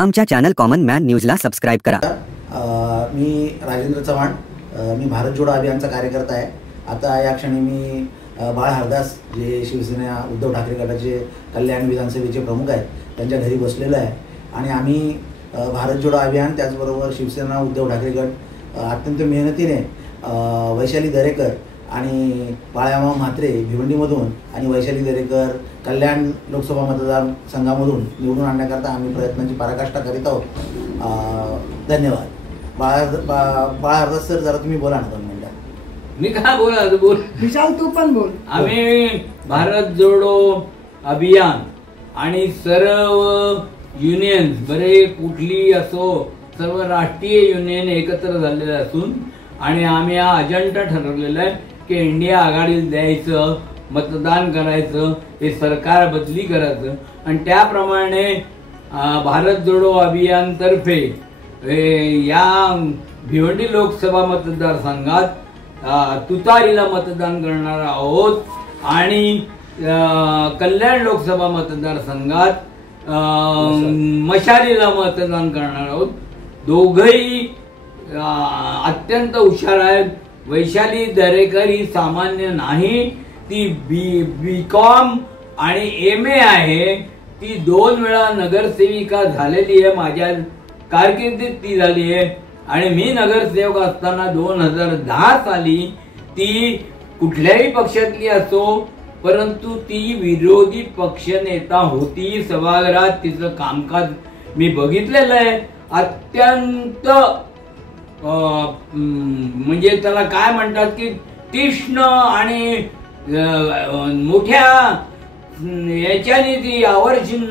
आमच्या channel common man न्यूजला subscribe करा। मी राजेंद्र चव्हाण, मी भारत जोडो अभियानचा कार्यकर्ता आहे। आता या क्षणी मी बाळ हरदास जे शिवसेना उद्धव ठाकरे गटाचे कल्याण विधानसभेचे प्रमुख आहेत त्यांच्या घरी बसलेलो आहे आणि आम्ही भारत जोडो अभियान त्याचबरोबर शिवसेना उद्धव ठाकरे गट अत्यंत मेहनतीने वैशाली दरेकर आणि बाळामामा म्हात्रे भिवंडीमधून आणि वैशाली दरेकर कल्याण लोकसभा मतदारसंघामधून निवडून आणण्याकरता आम्ही प्रयत्नांची पराकाष्ठा करीत आहोत। धन्यवाद। बाळ हरदास सर, जरा तुम्ही बोला ना 2 मिनिटं। मी काय बोला बोल विशाल तू पण बोल। आम्ही भारत जोडो अभियान आणि सर्व युनियन बरे कुठली असो सर्व राष्ट्रीय युनियन एकत्र झालेले असून आणि आम्ही हा अजेंडा ठरवलेला आहे की इंडिया आघाडीला द्यायचं, मतदान करायचं, हे सरकार बदली करायचं आणि त्याप्रमाणे भारत जोडो अभियान तर्फे या भिवंडी लोकसभा मतदारसंघात तुतारीला मतदान करणार आहोत आणि कल्याण लोकसभा मतदारसंघात मशालीला मतदान करणार आहोत। दोघंही अत्यंत हुशार आहेत। वैशाली दरेकर ही सामान्य नाही, ती बी.कॉम आणि MA आहे। ती 2 वेळा नगरसेविका झालेली आहे, माझ्या कारकिर्दीत ती झाली आहे आणि मी नगरसेवक असताना 2010 साली ती कुठल्याही पक्षातली असो परंतु ती विरोधी पक्षनेता होती। सभागृहात तिचं कामकाज मी बघितलेलं आहे। अत्यंत म्हणजे त्याला काय म्हणतात की तीक्ष्ण आणि मोठ्या याच्याने ती आवर्जून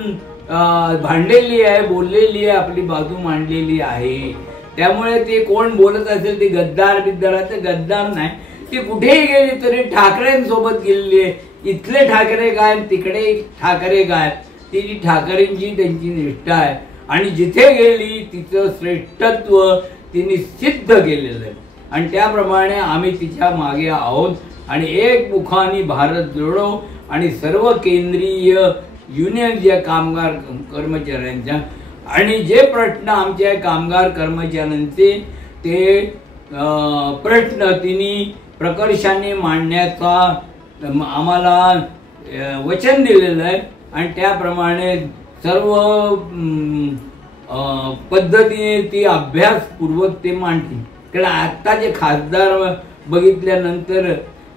भांडलेली आहे, बोललेली आहे, आपली बाजू मांडलेली आहे। त्यामुळे ते कोण बोलत असेल ते गद्दार बिद्दार गद्दार नाही, ती कुठेही गेली तरी ठाकरेंसोबत गेलेली आहे। इथले ठाकरे काय तिकडे ठाकरे काय, ती ठाकरेंची त्यांची निष्ठा आहे आणि जिथे गेली तिचं श्रेष्ठत्व तिने सिद्ध केलेलं आहे आणि त्याप्रमाणे आम्ही तिच्या मागे आहोत आणि एक मुखाने भारत जोडो आणि सर्व केंद्रीय युनियन ज्या कामगार कर्मचाऱ्यांच्या आणि जे प्रश्न आमच्या कामगार कर्मचाऱ्यांचे ते प्रश्न तिने प्रकर्षाने मांडण्याचा आम्हाला वचन दिलेलं आहे आणि त्याप्रमाणे सर्व पद्धतीने ती अभ्यासपूर्वक ते मांडतील। कारण आत्ताचे खासदार बघितल्यानंतर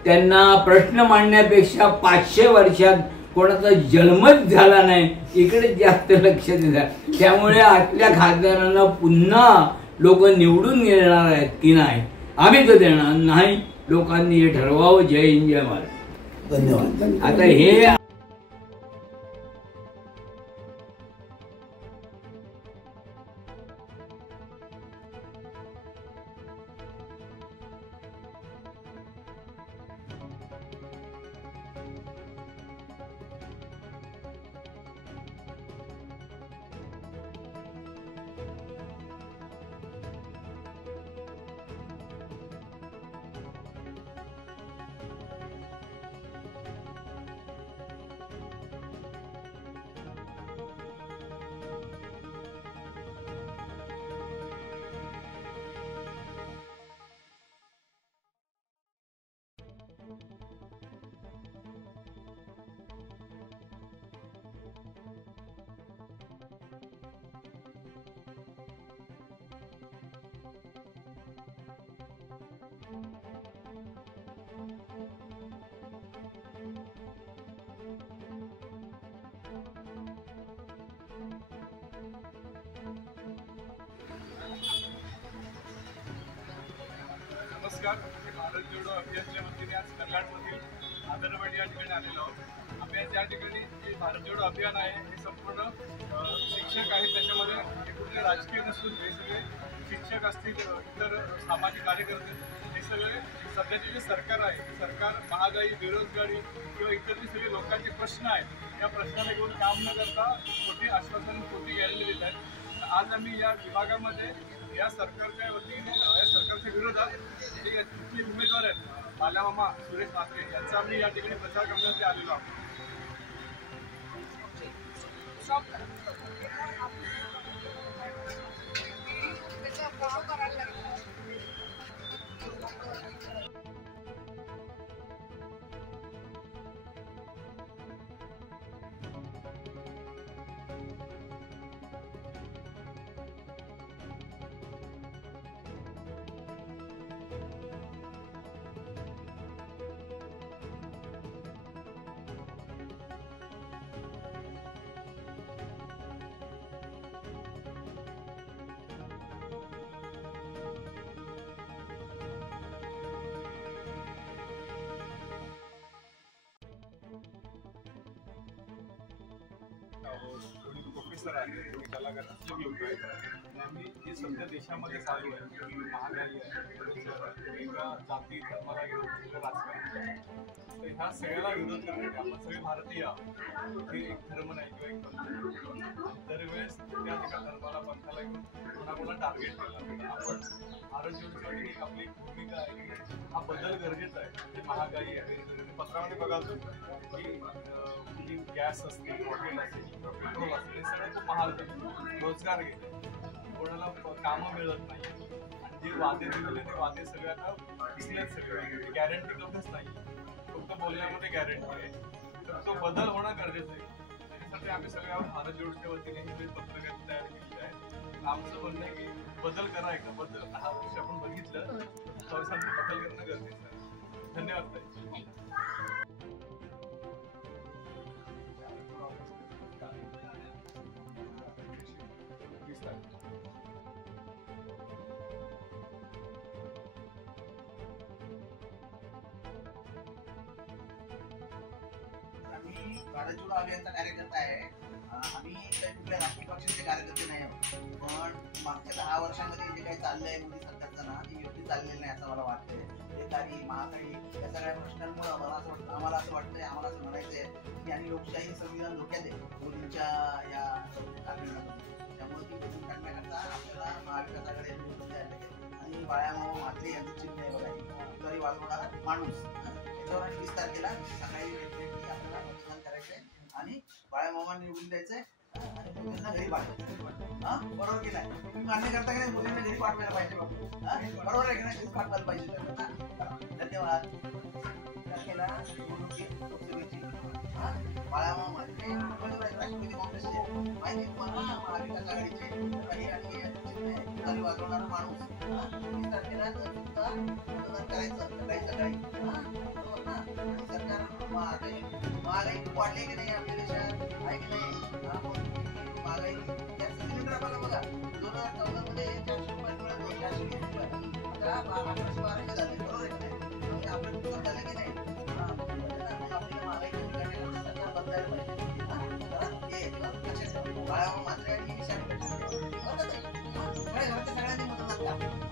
त्यांना प्रश्न मांडण्यापेक्षा 500 वर्षात कोणाचा जन्मच झाला नाही इकडे जास्त लक्ष देतात। त्यामुळे आतल्या खासदारांना पुन्हा लोक निवडून येणार आहेत की नाही आम्ही तर देणार नाही, लोकांनी हे ठरवावं। जय हिंद, जय महाराष्ट्र। धन्यवाद। आता हे नमस्कार, भारत जोडो अभियानच्या वतीने आज कल्याणमधील आदरवाडी या ठिकाणी आलेलो आहोत। आम्ही या ठिकाणी जे भारत जोडो अभियान आहे हे संपूर्ण शिक्षक आहेत, त्याच्यामध्ये हे कुठले राजकीय नसून हे सगळे शिक्षक असतील, इतर सामाजिक कार्यकर्ते, हे सगळे सध्याचे जे सरकार आहे सरकार महागाई, बेरोजगारी किंवा इतर जे सगळे लोकांचे प्रश्न आहेत या प्रश्नाला घेऊन काम न करता खोटी आश्वासन खोटी गॅरंटी देत आहेत। आज आम्ही या विभागामध्ये या सरकारच्या वतीने या सरकारच्या विरोधात जे कुठले उमेदवार आहेत बाळामामा सुरेश म्हात्रे यांचा आम्ही या ठिकाणी प्रचार करण्यासाठी आलेलो आहोत। वाव करायला लागला. कोणी प्रोफेसर आहे, कोणी कलाकारांचे लोक आहेत. आणि जे सध्या देशामध्ये चालू आहे, महागाई आहे, वेगळ्या जाती धर्माला घेऊन राजकारण आहे. तर ह्या सगळ्याला विरोध करण्यासाठी आपण सगळे भारतीय आहोत. हे एक धर्म नाही किंवा एक पंथ. दरवेळेस त्या एका धर्माला पंथाला घेऊन कोणाकोणाला टार्गेट केला. आपण भारत जोडण्यासाठी एक आपली भूमिका आहे की हा बदल गरजेचा आहे. जे महागाई आहे, पत्रामध्ये बघाल की गॅस असतील, हॉटेल असतील, पेट्रोल असेल, हे सगळं खूप महाग आहे. रोजगार घेते, कोणाला कामं मिळत नाही. आणि जे वादे दिलेले ते वादे सगळे आता दिसलेच सगळे. गॅरंटी कधीच नाही, फक्त बोलण्यामध्ये गॅरंटी आहे. तर तो बदल होणं गरजेचं आहे. त्याच्यासाठी आम्ही सगळ्या भारत जोडच्या वतीने हे पत्रकार तयार केलेलं आहे. आमचं म्हणणं आहे की बदल करा. एकदा बदल 10 वर्ष आपण बघितलं, बदल करणं गरजेचं आहे. धन्यवाद ताई. आम्ही भारत जोडो अभियानचा कार्यकर्ता आहे. आम्ही काही कुठल्या राजकीय पक्षाचे कार्यकर्ते नाही आहोत. पण मागच्या 10 वर्षांमध्ये जे काही चाललंय मोदी सरकारचं ना, ते योग्य चाललेलं नाही असं मला वाटतंय. बेकारी, महागाई या सगळ्या प्रश्नांमुळे आम्हाला असं वाटतंय, आम्हाला असं म्हणायचंय की आणि लोकशाही संविधान धोक्यात आहे मोदींच्या या कारणामध्ये. त्यामुळे ती बदलून काढण्याकरता आपल्याला महाविकास आघाडी आणि बाळामामा म्हात्रे यांचं चिन्ह आहे बघा, तुतारी वाजवणारा माणूस. त्याच्यावर 20 तारखेला सकाळी आपल्याला मतदान करायचंय आणि बाळामामा निवडून द्यायचंय आणि मुलींना घरी पाठवायचं. हा, बरोबर की नाही? तुम्ही मान्य करता की नाही मुलींना घरी पाठवायला पाहिजे बाबू? बरोबर आहे की नाही? घरी पाठवायला पाहिजे. धन्यवाद. तारखेला निवडणुकीत लोकसभेची बाळामामा म्हात्रे राष्ट्रवादी काँग्रेसचे माहिती तुम्हाला, महाविकास आघाडीचे आणि वाजवणारा माणूस. 20 तारखेला मतदान करायचं सकाळी. सरकार महागाई खूप वाढली की नाही आपल्या देशात, आहे की नाही? महागाई गॅस सिलेंडर बघा 2014 मध्ये 400 रुपये मिळत, 420 रुपये, आता 1112 झाले. बरोबर आहे की नाही? आपलं नुकसान झालं की नाही? आपल्याला महागाई कमी करण्यासाठी सरकार बदलायला पाहिजे. बाळामामा म्हात्रे आणि घरच्या सगळ्यांनी मतदान करा.